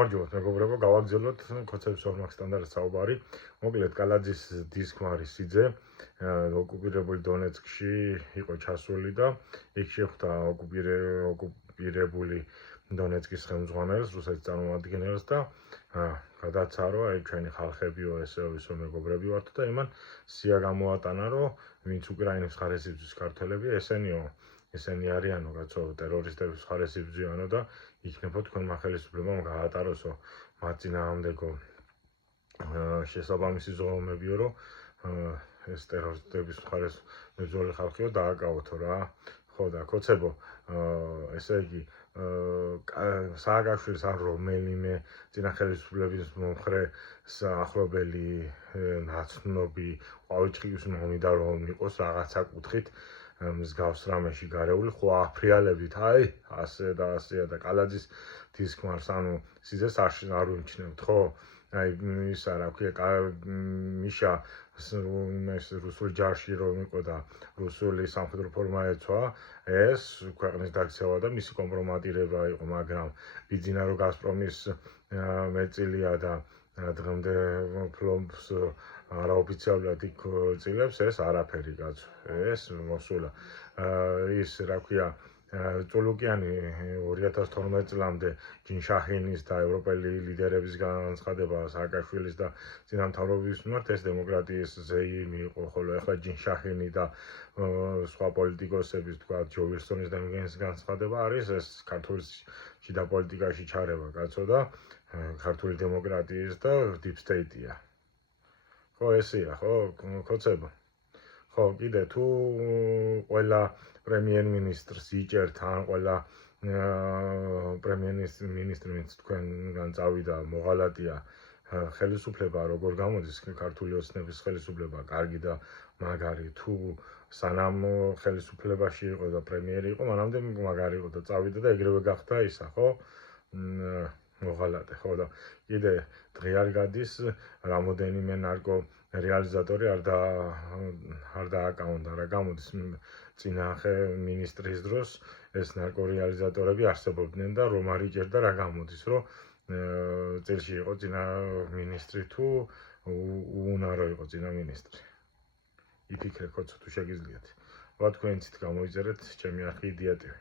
გამარჯობათ მეგობრებო, გავაგრძელოთ ქოცების ორმაგსთან და საუბარი. მოკლედ, კალაძის დისქმარი სიძე ოკუპირებული დონეცკში იყო ჩასული და იქ შეხვდა ოკუპირებული დონეცკის ხელმძღვანელს, რუსეთის წარმომადგენელს და გადაცა, რომ აი ჩვენი ხალხებიო, ესეო მეგობრები ვართ და იმან სია გამოატანა, რომ ვინც უკრაინის მხარეს იბრძვის ქართველები, ესენი არიანო კაცო, ტერორისტების მხარეს იბრძვიანო და იქნებო თქვენმა ხელისუფლებამ გაატაროსო მათ წინააღმდეგო შესაბამისი ზომებიო, რომ ეს ტერორისტების მხარეს მებრძოლი ხალხიო დააკავოთო რა. ხო და ქოცებო, ესე იგი სააკაშვილის ან რომელიმე წინა ხელისუფლების მომხრე ახლობელი ნაცნობი ყვავიჭის მომიდა რომ იყოს რაღაცა კუთხით მსგავს რამეში გარეული, ხო აფრიალებით, აი ასე და ასეა და კალაძის დისქმარს, ანუ სიძეს არ ვიმჩნევთ, ხო? აი ისა რა ქვია, მიშა იმის რუსულ ჯარში რომ იყო და რუსული სამხედრო ფორმა ეცვა, ეს ქვეყნის დაქცევა და მისი კომპრომატირება იყო, მაგრამ ბიძინა რომ გაზპრომის მეწილია და დღემდე ფლობს არაოფიციალურად იქ წილებს, ეს არაფერი კაცო, ეს მოსულა. ის რა ქვია, წულუკიანი 2012 წლამდე ჯინშაჰინის და ევროპელი ლიდერების განცხადება სააკაშვილის და წინამთავრობის მიმართ ეს დემოკრატიის ზეიმი იყო, ხოლო ახლა ჯინშაჰინი და სხვა პოლიტიკოსების, თქვა ჯო ვილსონის და მიგენის განცხადება არის ეს ქართული შიდა პოლიტიკაში ჩარევა კაცო და ქართული დემოკრატიის და deep state-ია. ხო ესეა, ხო, ქოცება. ხო, კიდე თუ ყველა პრემიერ-მინისტრს იჭერთ ან ყველა პრემიერ-მინისტრი ვინც თქვენგან წავიდა მოღალატეა ხელისუფლება როგორ გამოდის ქართული ოცნების ხელისუფლება კარგი და მაგარი თუ სანამ ხელისუფლებაში იყო და პრემიერი იყო მანამდე მაგარი იყო და წავიდა და ეგრევე გახდა ისა, ხო? მოღალატე, ხო და კიდე დღე არ გადის რამოდენიმე ნარკო რეალიზატორი არ დააკაუნდა რა გამოდის წინააღმდეგ მინისტრის დროს ეს ნარკო რეალიზატორები არსებობდნენ და რომ არ იჭერდა რა გამოდის რომ წელში იყო წინა მინისტრი თუ უუნარო იყო წინა მინისტრი. იფიქრე ქოცო თუ შეგიძლიათ. რა თქვენიცით გამოიწერეთ ჩემი არხი იდიატივი.